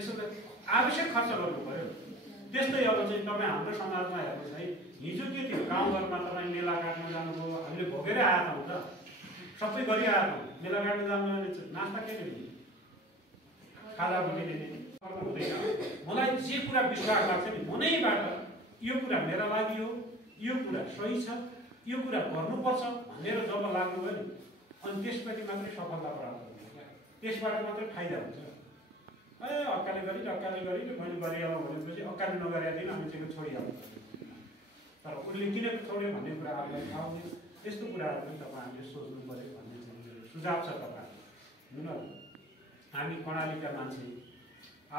त्यसो त आवश्यक खर्च गर्नु पर्यो। त्यस्तै अब चाहिँ तपाईँ हाम्रो समाजमा हेर्नुहोस् है, हिजो के थियो, गाउँघरमा तपाईँ मेला काट्न जानुभयो, हामीले भोगेरै आएका हौँ त, सबै गरी आएका हौँ। मेला काट्न जानु नास्ता के दिने, खाजा भुटिने हुँदैन। मलाई जे कुरा विश्वास लाग्छ नि मनैबाट यो कुरा मेरा लागि हो, यो कुरा सही छ, यो कुरा गर्नुपर्छ भनेर जब लाग्नुभयो नि अनि त्यसपछि मात्रै सफलता प्राप्त हुन्छ क्या, त्यसबाट मात्रै फाइदा हुन्छ। अक्काले गरी मैले गरिहालौँ भनेपछि अक्काले नगरेका दिन हामी चाहिँ छोडिहाल्नु पर्छ। तर उसले किन छोड्यो भन्ने कुरा आफूलाई थाहा हुँदैन। त्यस्तो कुराहरू पनि तपाईँहरूले सोच्नु पर्यो भन्ने चाहिँ सुझाव छ तपाईँहरू। हामी कर्णालीका मान्छे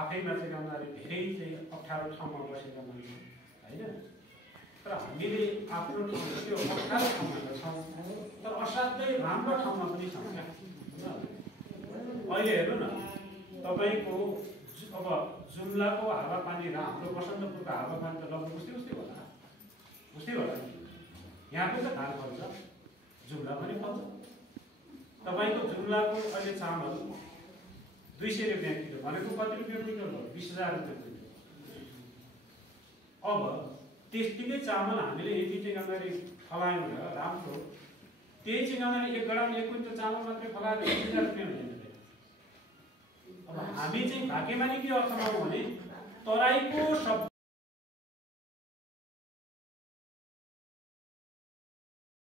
आफैमा चाहिँ गर्नाले धेरै चाहिँ अप्ठ्यारो ठाउँमा बसेका मान्छे होइन, तर हामीले आफ्नो त्यो अप्ठ्यारो ठाउँमा त छौँ, तर असाध्यै राम्रो ठाउँमा पनि छौँ क्या। अहिले हेर्नु न, तपाईँको अब जुम्लाको हावापानी र हाम्रो बसन्तपुरको हावापानी त लगभग उस्तै होला नि। यहाँको त धान फल्छ, जुम्ला पनि फल्छ। तपाईँको जुम्लाको अहिले चामल 200 रुपियाँ किलो भनेको कति रुपियाँ किलो हो? 20,000 रुपियाँ किलो। अब त्यतिकै चामल हामीले यति चाहिँ गर्दाखेरि फलायौँ र राम्रो, त्यही चाहिँ गर्दाखेरि 1 ग्राम 1 क्विन्टल चामल मात्रै फलाएर 20,000 रुपियाँ हुँदैन। अब हामी चाहिँ भाग्यमानी के अर्थमा हो भने तराईको